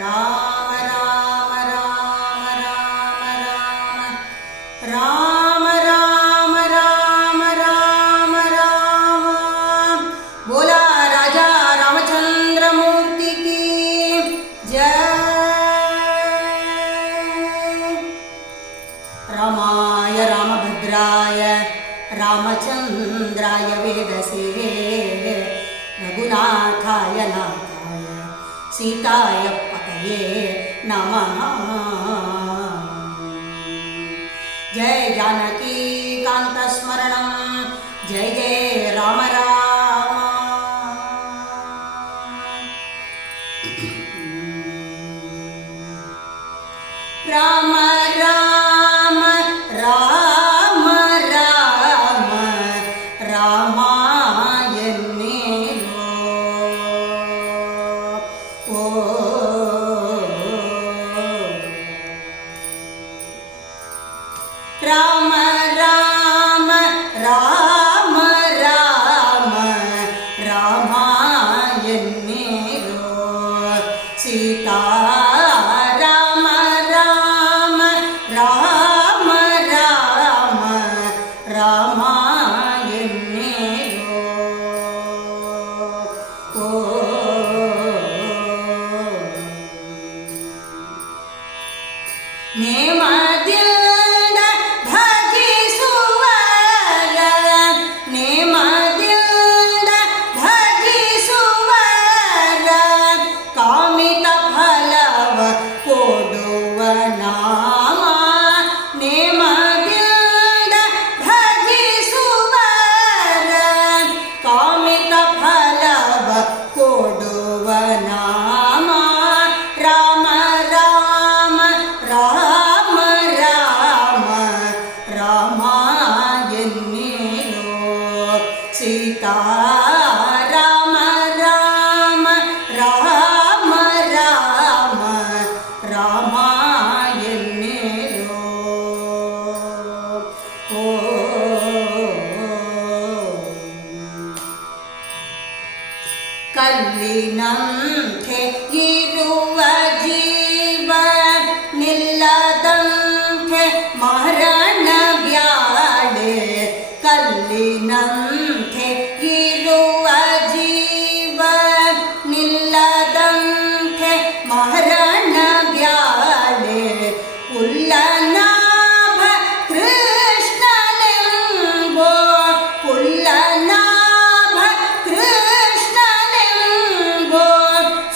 Rama Rama Rama Rama Rama Rama Rama Rama Bola Raja Ramachandra ಮೂರ್ತಿ ಕಿ ಜಯ. ರಾಮಾಯ ರಾಮಭದ್ರಾಯ ರಾಮಚಂದ್ರಾಯ ವೇದಸೇ ರಘುನಾಥಾಯ ನಾಥಾಯ ಸೀತಾಯ ಪತಯೇ ನಮಃ. ಜಯ ಜಾನಕಿ ಕಾಂತ ಸ್ಮರಣಂ ಜಯ ಜಯ ರಾಮ ರಾಮ. ರಾಮ ರಾಮ ರಾಮ ರಾಮ ರಾಮ ಎನ್ನೇನೋ ಓ ರಾಮ ರಾಮ ರಾಮ ರಾಮ ರಾಮ ಎನ್ನೇನೋ ಸೀತಾ ರಾಮ ರಾಮ ರಾಮ ರಾಮ ರಾಮ ಎನ್ನೇನೋ ಓ ನೇಮದಿಂದ ಭಜಿಸುವರ ನೇಮದಿಂದ ಭಜಿಸುವರ ಕಾಮಿತ ಫಲವ ಕೊಡುವ ನಾಮ. ನೇಮದಿಂದ ಭಜಿಸುವರ ಕಾಮಿತ ಫಲವ ಕೊಡುವ ನಾಮ. ರಾಮ ರಾಮ ರಾಮ ರಾಮ ರಾಮ ಎನ್ನೇನೋ ಸೀತಾ ರಾಮ ರಾಮ ರಾಮ ರಾಮ ರಾಮ ಎನ್ನೇನೋ ಓ ಕಲ್ಲಿನಂತೆ ಇರುವ ಜೀವ ನಿಲ್ಲದಂತೆ ಮರಣ ಬ್ಯಾಳೆ. ಕಲ್ಲಿನಂತೆ ಇರುವ ಜೀವ ನಿಲ್ಲದಂತೆ ಮರಣ ಬ್ಯಾಳೆ. ಪುಲ್ಲನಾಭ ಕೃಷ್ಣನೆಂಬೋ ಪುಲ್ಲನಾಭ ಕೃಷ್ಣನೆಂಬೋ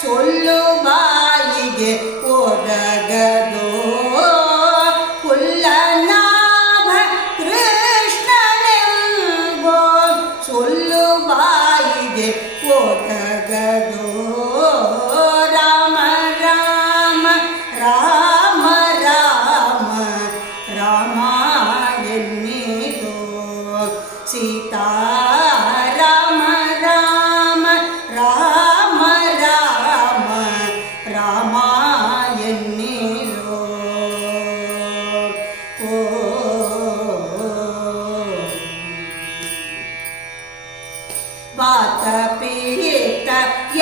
ಸೊಲ್ಲು ಬಾಯಿಗೆ ಒದಗದೋ. ಪುಲ್ಲನಾಭ ಕೃಷ್ಣನೆಂಬೋ ಸೊಲ್ಲು ಬಾಯಿಗೆ ಒದಗದೋ. ರಾಮ ರಾಮ ರಾಮ ರಾಮ ರಾಮ ಎನ್ನೇನೋ ಸೀತಾ ರಾಮ ರಾಮ ರಾಮ ರಾಮ ರಾಮ ಎನ್ನೇನೋ ಓ ವಾತ ಪೀತ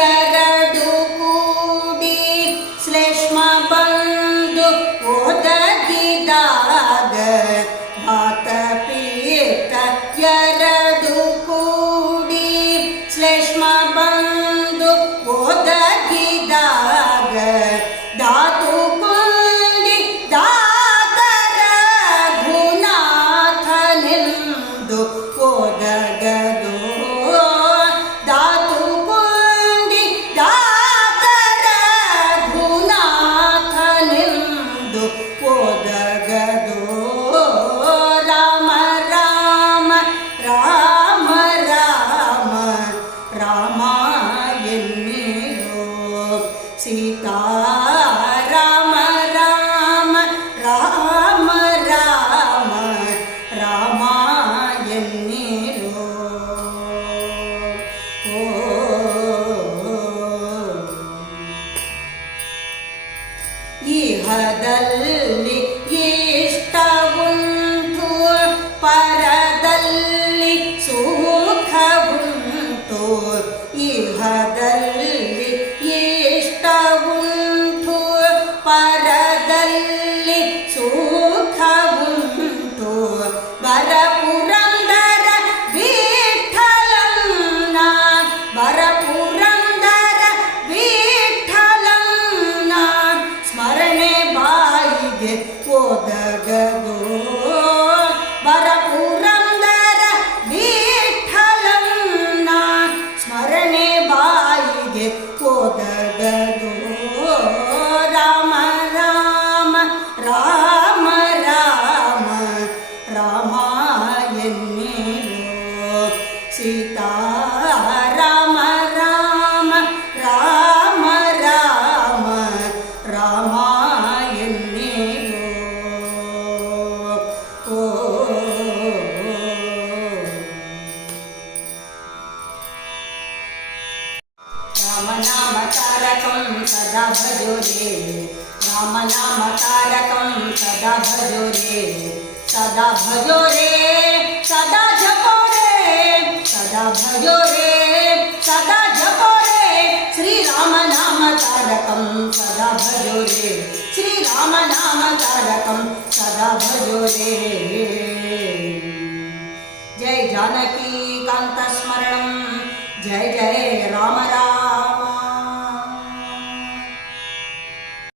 ಎರಡು ಕೂಡಿ ಶ್ಲೇಷ್ಮ ಬಂದು ಒದಗಿದಾಗ. ವಾತ ಪೀತ ಎರಡು ಕೂಡಿ ಶ್ಲೇಷ್ಮ ಬಂದು ಒದಗಿದಾಗ. ಧಾತು ಕೊಂಡಿ ದಾತರ ಗುನಾಥನೆಂದು ಒದಗದೋ. ಧಾತು ಕೊಂಡಿ ದಾತರ ರಾಮ ರಾಮ ರಾಮ ರಾಮ ರಾಮ ಎನ್ನಿರೋ ಓ ರಾಮನಾಮ ತಾರಕಂ ಸದಾ ಭಜೋ ರೇ ರಾಮನಾಮ ತಾರಕಂ ಸದಾ ಭಜೋ ರೇ ಸದಾ ಭಜೋ ರೇ ಸದಾ ಜಪೋ ರೇ ಸದಾ ಭಜೋ ರೇ ಸದಾ ಜಪೋ ರೇ ಶ್ರೀರಾಮ ನಾಮ ತಾರಕಂ ಸದಾ ಭಜೋ ರೇ ಶ್ರೀರಾಮ ನಾಮ ತಾರಕಂ ಸದಾ ಭಜೋ ರೇ ಜಯ ಜಾನಕಿ ಕಾಂತ ಸ್ಮರಣಂ ಜಯ ಜಯ ರಾಮ ರಾಮ